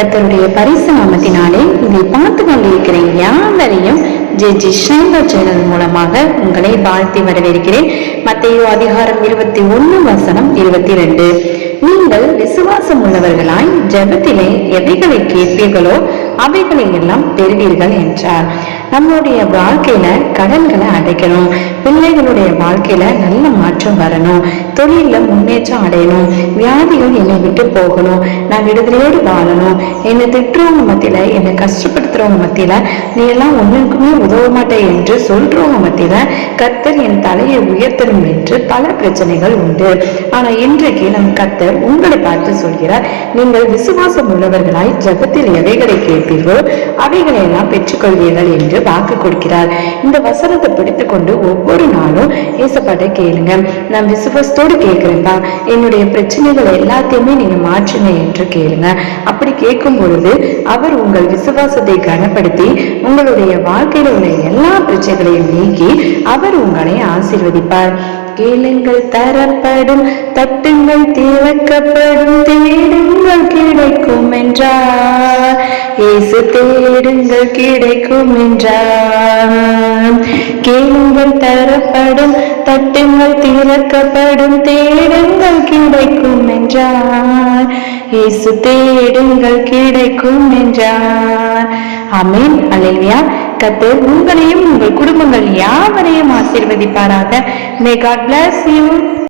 கத்தருடைய பரிசு நாமத்தினாலே இதை பார்த்து கொண்டிருக்கிற யாவரையும் ஜே ஜி ஷைபா சேனல் மூலமாக உங்களை வாழ்த்தி வரவேற்கிறேன். மத்தையோ அதிகாரம் இருபத்தி ஒண்ணு வசனம் இருபத்தி ரெண்டு. நீங்கள் விசுவாசம் உள்ளவர்களாய் ஜபத்திலே எவைகளை கேட்பீர்களோ அவைகளை எல்லாம் பெறுவீர்கள் என்றார். நம்மளுடைய வாழ்க்கையில கடன்களை அடைக்கணும். பிள்ளைகளுடைய வாழ்க்கையில நல்ல மாற்றம் வரணும். தொழில முன்னேற்றம் அடையணும். வியாதிகள் என்னை விட்டு போகணும். நான் விடுதலையோடு வாழணும். என்னை திட்டுறவங்க மத்தியில என்னை கஷ்டப்படுத்துறவங்க மத்தியில நீ எல்லாம் ஒண்ணுக்குமே உதவ மாட்டேன் என்று சொல்றவங்க மத்தியில கர்த்தர் என் தலையை உயர்த்தணும் என்று பல பிரச்சனைகள் உண்டு. ஆனா இன்றைக்கு நம் கர்த்தர் உங்களை பார்த்து சொல்கிறார். நீங்கள் விசுவாசம் உள்ளவர்களாய் ஜபத்தில் எவைகளை கேட்பீர்களோ அவைகளை எல்லாம் பெற்றுக்கொள்வீர்கள் என்று வாக்கு கொடுக்கிறார். இந்த வசனத்தை பிடித்து கொண்டு ஒவ்வொரு நாளும் ஏசப்பாட்டை கேளுங்க. நான் விசுவாசத்தோடு கேட்கிறேன்பா. என்னுடைய பிரச்சனைகள் எல்லாத்தையுமே நீங்க மாற்றுங்க என்று கேளுங்க. அப்படி கேட்கும் பொழுது அவர் உங்கள் விசுவாசத்தை கனப்படுத்தி உங்களுடைய வாழ்க்கையில் உள்ள எல்லா பிரச்சனைகளையும் நீக்கி அவர் உங்களை ஆசீர்வதிப்பார். கேளுங்கள் தரப்படும் தட்டுங்கள் திறக்கப்படும் தேடுங்கள் கிடைக்கும் என்றார். இயேசு தேடுங்கள் கிடைக்கும் என்றார் கேளுங்கள் தரப்படும் தட்டுங்கள் திறக்கப்படும் தேடுங்கள் கிடைக்கும் என்றார் இயேசு தேடுங்கள் கிடைக்கும் என்றார் அமீன் அலைவியா கத்து உங்களையும் உங்கள் குடும்பங்கள் யாவரையும் ஆசீர்வதிப்பாராக. May God bless you